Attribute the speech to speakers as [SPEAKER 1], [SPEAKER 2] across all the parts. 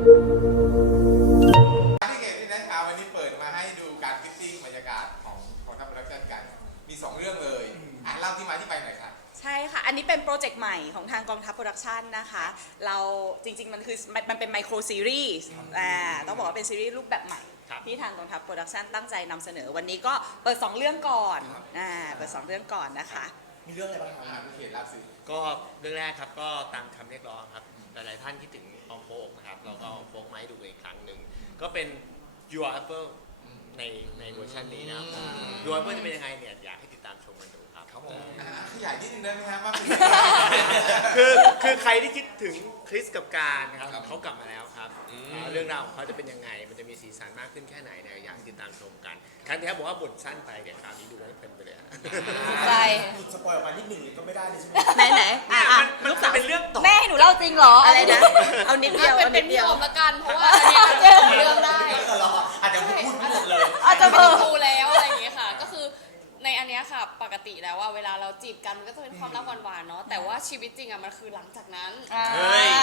[SPEAKER 1] ที่เกมที่นะครับวันนี้เปิดมาให้ดูการฟิตติ้งบรรยากาศของทัพโปรดักชั่นกันมี2เรื่องเลยเล่าที่มาที่ไปหน่อยครับ
[SPEAKER 2] ใช่ค่ะอันนี้เป็นโปรเจกต์ใหม่ของทางกองทัพโปรดักชันนะคะเราจริงๆมันคือมันเป็นไมโครซีรีส์ต้องบอกว่าเป็นซีรีส์รูปแบบใหม่ที่ทางกองทัพโปรดักชันตั้งใจนำเสนอวันนี้ก็เปิด2เรื่องก่อนเปิด2เรื่องก่อนนะคะ
[SPEAKER 3] มีเรื่องอะไรบ้างครับ
[SPEAKER 1] พี่เขตเล่าสิ
[SPEAKER 4] ก็เรื่องแรกครับก็ตามคำเรียกร้องครับหลายๆท่านคิดถึงออมโฟกนะครับเราก็เอาโฟกมาให้ดูอีกครั้งหนึ่งก็เป็น Your Apple ในเวอร์ชันนี้นะครับ Your Apple จะเป็นยังไงเนี่ยอยากให้ติดตามชมกันดูครับ
[SPEAKER 1] ครับผมขยายนิดนึงได้ไหมครับว่า
[SPEAKER 4] คือใครที่คิดถึงคริสกับการนะครับเขากลับมาแล้วครับเรื่องราวของเขาจะเป็นยังไงมันจะมีสีสันมากขึ้นแค่ไหนเนี่ยอยากติดตามชมกันครั้งที่แล้วบอกว่าบทสั้นไปเดี๋ยวคราวนี้ดูให้เป็นไปเลย
[SPEAKER 2] ใช่
[SPEAKER 3] สปอยออกมานิดหนึ่งก็ไม่ได้เลยใช่ไหม
[SPEAKER 2] ไหน
[SPEAKER 4] มันจะเป็นเรื่องต่อ
[SPEAKER 2] แม่ให้หนูเล่าจริงเหรออะไรนะเอานิดเดียว
[SPEAKER 5] เป็นพี่อมละกันเพราะว่าอันนี้เจอเรื่องได้
[SPEAKER 3] อาจจะพูดหมดเลย
[SPEAKER 2] อาจจะ
[SPEAKER 5] ดูแล้วอะไรอย่างเงี้ยค่ะก็คือในอันเนี้ยค่ะปกติแล้วว่าเวลาเราจีบกันมันก็จะเป็นความรักหวานๆเนาะแต่ว่าชีวิตจริงอะมันคือหลังจากนั้น
[SPEAKER 4] เฮ้ย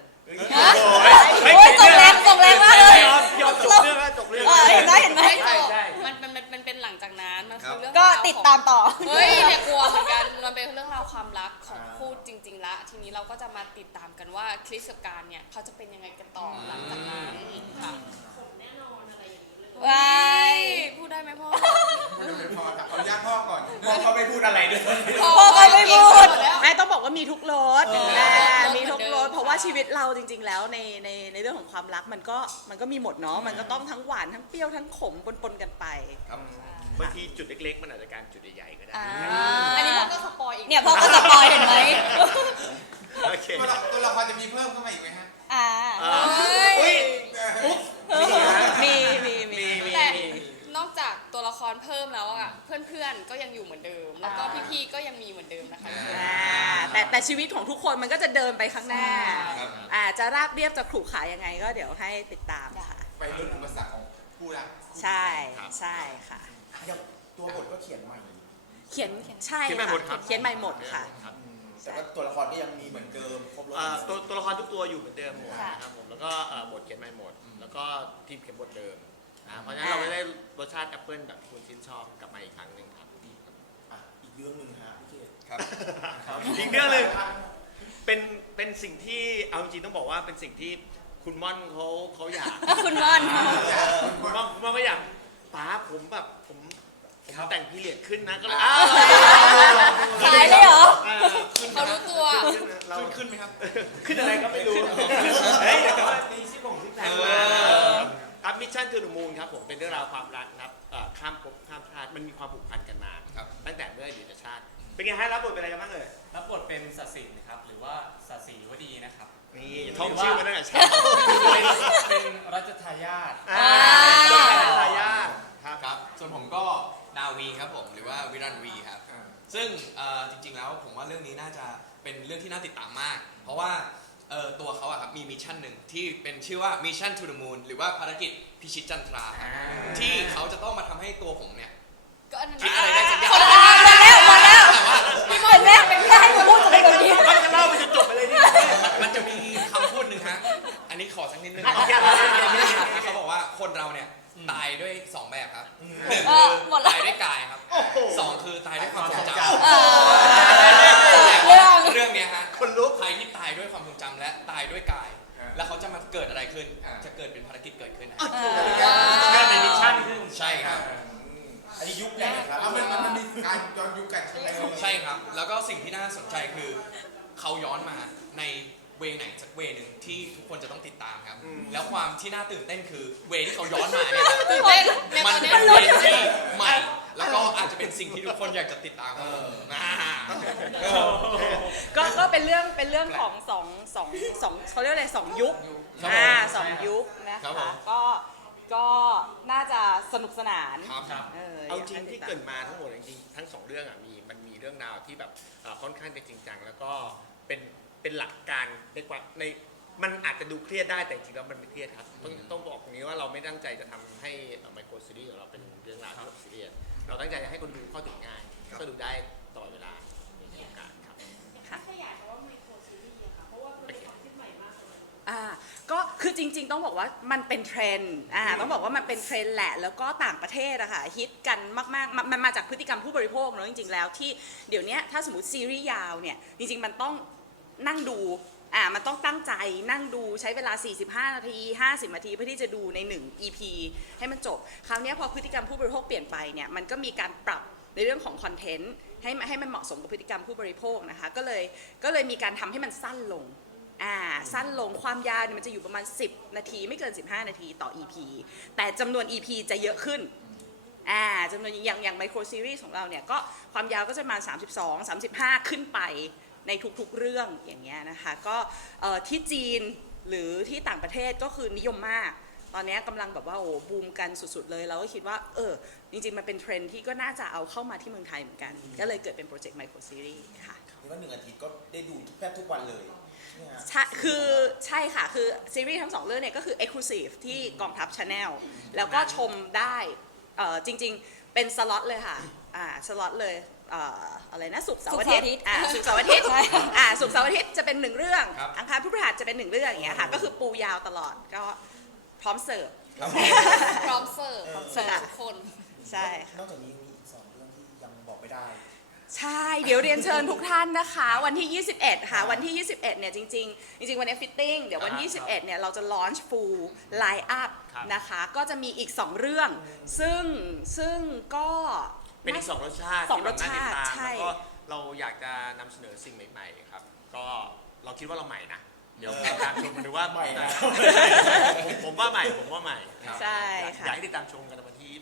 [SPEAKER 2] ส่งแรงมากเลย
[SPEAKER 4] ยอมจบเรื่องแล้วจบเรื่อง
[SPEAKER 2] เห็นไหม
[SPEAKER 5] มันเป็นหลังจากนั้นมันคือเรื่อง
[SPEAKER 2] ก็ติดตามต่อ
[SPEAKER 5] เฮ้ยเนี่ยกลัวเหมือนกันมันเป็นเรื่องราวความรักของคู่จริงๆละทีนี้เราก็จะมาติดตามกันว่าคริสกับการเนี่ยเขาจะเป็นยังไงกันต่อหลังจากนั้นค่ะ
[SPEAKER 2] ว้าย
[SPEAKER 5] พูดได้ไหมพ่อ
[SPEAKER 1] พอขออนุญาตพ่อก่อน
[SPEAKER 3] พ่อเขาไม่พูดอะไรด้วย
[SPEAKER 2] พ่อก็ไม่พูดแม่ต้องบอกว่ามีทุกรสมีทุกรสเพราะว่าชีวิตเราจริงๆแล้วในเรื่องของความรักมันก็มีหมดเนาะมันก็ต้องทั้งหวานทั้งเปรี้ยวทั้งขมปนกันไป
[SPEAKER 4] บางทีจุดเล็กๆมันอาจจะการจุดใหญ่ๆก็ได้
[SPEAKER 5] อันนี้พ่อก็สปอยอีก
[SPEAKER 2] เนี่ยพ่อก็สปอยเห็นไหม
[SPEAKER 1] ตัวละครจะมีเพิ่มเข้ามาอีกไหมฮะ
[SPEAKER 2] มี
[SPEAKER 5] แต่นอกจากตัวละครเพิ่มแล้วอ่ะเพื่อนๆก็ยังอยู่เหมือนเดิมแล้วก็พี่ๆก็ยังมีเหมือนเดิมนะคะ
[SPEAKER 2] แต่ชีวิตของทุกคนมันก็จะเดินไปข้างหน้าจะราบเรียบจะขรุขระยังไงก็เดี๋ยวให้ติดตามค่ะ
[SPEAKER 1] ไปเรื่องอุปสรรคของผู้รัก
[SPEAKER 2] ใช่ค่ะ
[SPEAKER 3] ตัวบทก็เขียนใหม่
[SPEAKER 2] ใช่เขียนใหม่หมดค่ะ
[SPEAKER 3] แต่ก็ตัวละครก็ยังมีเหมือนเดิมครบรถ
[SPEAKER 4] ตัวละครทุกตัวอยู่เหมือนเดิมหมดนะครับผมแล้วก็บทเขียนใหม่หมดแล้วก็ทีมเขียนบทเดิมเพราะฉะนั้นเราไม่ได้รสชาติแอปเปิลแบบคุณชินชอบกลับมาอีกครั้งหนึ่งครับ
[SPEAKER 3] อีกเรื่องหนึ่งฮะพี่เขต
[SPEAKER 4] ครับอีกเรื่องหนึ่งเป็นสิ่งที่เอาจริงต้องบอกว่าเป็นสิ่งที่คุณม่อนเขาอยาก
[SPEAKER 2] คุณม่อน
[SPEAKER 4] ก็อยากป้าผมแบบผมแต่งพีเรียดขึ้นนะก็เลย
[SPEAKER 2] ขายเลยเหรอ
[SPEAKER 5] เขารู้ตัว
[SPEAKER 1] ขึ้นไหมครับ
[SPEAKER 4] ขึ้นอะไรก็ไม่รู้เฮ้ยแต่ว่ามีซิปผมซิปแพคครับมิชชั่นทูเดอะมูนครับผมเป็นเรื่องราวความรักครับข้ามภพข้ามชาติมันมีความผูกพันกันมาตั้งแต่เมื่ออดีตชาติเป็นไงฮะรับบทเป็นอะไรกันบ้างเลย
[SPEAKER 6] รับบทเป็นศศินนะครับหรือว่าศศิวดีนะครับ
[SPEAKER 4] นี่ท่องชื่อมาตั้งแต่เช้า
[SPEAKER 6] เป็นรัชทายาท
[SPEAKER 7] ครับส่วนผมก็นาวีครับผมหรือว่าวิรันวีครับซึ่งจริงๆแล้วผมว่าเรื่องนี้น่าจะเป็นเรื่องที่น่าติดตามมากเพราะว่าตัวเขาอะครับมีมิชชั่นหนึ่งที่เป็นชื่อว่า Mission to the Moon หรือว่าภารกิจพิชิตจันทราที่เขาจะต้องมาทำให้ตัวผมเนี่ยคิดอะไรได้สักอย่าง
[SPEAKER 2] หมดแล้วพี่เห็นไหมไม่ให้พูดอะไรแบบนี้
[SPEAKER 4] มันจะเล่ามันจะจบไปเลยนี่
[SPEAKER 7] มันจะมีคำพูดหนึ่งฮะอันนี้ขอสักนิดนึงเขาบอกว่าคนเราเนี่ยตายด้วย2แบบครับ1คือตายด้วยกายครับ2คือตายด้วยความทรงจำเรื่องนี้ฮะ
[SPEAKER 4] คนลุก
[SPEAKER 7] ใครที่ตายด้วยความทรงจำและตายด้วยกายแล้วเขาจะมาเกิดอะไรขึ้นจะเกิดเป็นภารกิจเกิดขึ้น
[SPEAKER 4] ก็เป็นมิชชั่นขึ้น
[SPEAKER 7] ใช่ครับ
[SPEAKER 3] อันนี้ยุคไหนครับ
[SPEAKER 1] มันมีการย้อนยุคกัน
[SPEAKER 7] ใช่ครับแล้วก็สิ่งที่น่าสนใจคือเขาย้อนมาในเวไหนสักเวหนึ่งที่ทุกคนจะต้องติดตามครับแล้วความที่น่าตื่นเต้นคือเวที่เขาย้อนมาเนี่ยมันเป็นเวที่ใหม่แล้วก็อาจจะเป็นสิ่งที่ทุกคนอยากจะติดตาม
[SPEAKER 2] ก็เป็นเรื่องของสองเขาเรียกอะไร2 ยุค2 ยุคนะคะก็น่าจะสนุกสนาน
[SPEAKER 4] เอาจริงที่เกิดมาทั้งหมดจริงทั้ง2เรื่องมันมีเรื่องราวที่แบบค่อนข้างจะจริงจังแล้วก็เป็นหลักการในกว่าในมันอาจจะดูเครียดได้แต่จริงแล้วมันไม่เครียดครับต้องบอกตรงนี้ว่าเราไม่ตั้งใจจะทำให้ไมโครซีรีส์ของเราเป็นเรื่องราวที่แบบซีเรียสเราตั้งใจจะให้คนดูเข้าถึงง่ายก็ดูได้ตลอดเวลาในโอกาสครับ
[SPEAKER 5] ขยายคำว่าไมโครซีรีส์ค่ะเพราะว่าเป็นคำที่ใหม่มาก
[SPEAKER 2] ก็คือจริงๆต้องบอกว่ามันเป็นเทรนด์ต้องบอกว่ามันเป็นเทรนด์แหละแล้วก็ต่างประเทศอะค่ะฮิตกันมากๆมันมาจากพฤติกรรมผู้บริโภคเนาะจริงๆแล้วที่เดี๋ยวนี้ถ้าสมมติซีรีส์ยาวเนี่ยจริงๆมันต้องนั่งดูมันต้องตั้งใจนั่งดูใช้เวลา45นาที50นาทีเพื่อที่จะดูใน1 EP ให้มันจบคราวนี้พอพฤติกรรมผู้บริโภคเปลี่ยนไปเนี่ยมันก็มีการปรับในเรื่องของคอนเทนต์ให้มันเหมาะสมกับพฤติกรรมผู้บริโภคนะคะก็เลยมีการทำให้มันสั้นลงสั้นลงความยาวเนี่ยมันจะอยู่ประมาณ10นาทีไม่เกิน15นาทีต่อ EP แต่จำนวน EP จะเยอะขึ้นจำนวนอย่างไมโครซีรีส์ของเราเนี่ยก็ความยาวก็จะประมาณ32-35ขึ้นไปในทุกๆเรื่องอย่างเงี้ยนะคะก็ที่จีนหรือที่ต่างประเทศก็คือนิยมมากตอนนี้กำลังแบบว่าโอ้บูมกันสุดๆเลยเราก็คิดว่าจริงๆมันเป็นเทรนด์ที่ก็น่าจะเอาเข้ามาที่เมืองไทยเหมือนกันก็เลยเกิดเป็นโปรเจกต์ไมโครซีรีส์ค่ะ
[SPEAKER 3] เรียกว่า1 อาทิตย์ก็ได้ดูแทบทุกวันเลยเนี่ยฮะ
[SPEAKER 2] ใช่ค่ะคือซีรีส์ทั้ง2เรื่องเนี่ยก็คือ Exclusive ที่กองทัพ Channel แล้วก็ชมได้จริงๆเป็นสล็อตเลยค่ะสล็อตเลยอะไรนะศุกร์เสาร์อาทิตย์ศุกร์เสาร์อาทิตย์ศุกร์เสาร์อาทิตย์จะเป็น1เรื่องอังคารพฤหัสจะเป็น1เรื่องอย่างเงี้ยค่ะก็คือปูยาวตลอดก็พร้อมเสิร์ฟ
[SPEAKER 5] พร้อมเสิร์ฟทุกคน
[SPEAKER 2] ใช่ค่ะ
[SPEAKER 3] นอกจากนี้ยังมีอีก2 เรื่องที่ยังบอกไม่ได้
[SPEAKER 2] ใช่เดี๋ยวเรียนเชิญทุกท่านนะคะวันที่ 21 ค่ะวันที่ 21 เนี่ยจริงๆวันนี้ฟิตติ้งเดี๋ยววันที่ 21 เนี่ยเราจะ launch full line up นะคะก็จะมีอีก 2 เรื่องซึ่งก็
[SPEAKER 4] เป็นอีก2 รสชาติ
[SPEAKER 2] สอง
[SPEAKER 4] ที่แบบน่าติดตาม
[SPEAKER 2] รสชาติใช่
[SPEAKER 4] แล้วก็เราอยากจะนำเสนอสิ่งใหม่ๆครับก็เราคิดว่าเราใหม่นะเดี๋ยวติดตามชมกันดูว่า
[SPEAKER 3] ใหม่นะ
[SPEAKER 4] ผมว่าใหม่ครับ
[SPEAKER 2] ใช่ค่ะ
[SPEAKER 4] อยากให้ติดตามชมกันในวันที่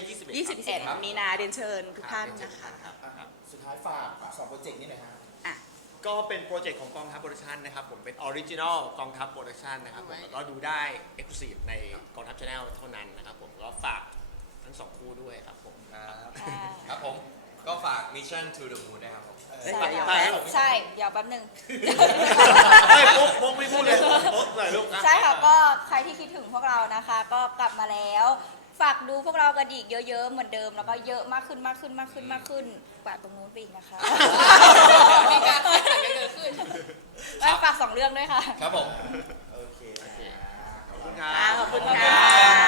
[SPEAKER 4] 21
[SPEAKER 2] 21 มีนาเรียนเชิญทุกท่านนะคะ
[SPEAKER 4] ครับ
[SPEAKER 3] สุดท้ายฝาก2 โปรเจกต์นี้หน่อยฮะ
[SPEAKER 4] ก็เป็นโปรเจกต์ของกองทัพโปรดักชันนะครับผมเป็นออริจินอลกองทัพโปรดักชันนะครับผมแล้วก็ดูได้ Exclusive ในกองทัพ Channel เท่านั้นนะครับผมก็ฝากทั้ง2 คู่ด้วยครับผม
[SPEAKER 7] ครับผมก็ฝาก Mission to the Moon นะครับผม
[SPEAKER 8] ใช่เดี๋ยวแป๊บหนึ่ง
[SPEAKER 4] เฮ้ยมุกไม่พูดเลยมุกหน่อยลูก
[SPEAKER 8] ใช่ค่ะก็ใครที่คิดถึงพวกเรานะคะ ก็กลับมาแล้ว ฝากดูพวกเรากันอีกเยอะๆเหมือนเดิมแล้วก็เยอะมากขึ้นกว่าตรงนู้นไปอีกนะคะ
[SPEAKER 5] มีการแข่งขันกันเกิดขึ้น
[SPEAKER 8] ฝาก2 เรื่องด้วยค่ะ
[SPEAKER 7] ครับผม
[SPEAKER 3] โอเค
[SPEAKER 4] ขอบคุณครับ
[SPEAKER 2] ขอบคุณค่ะ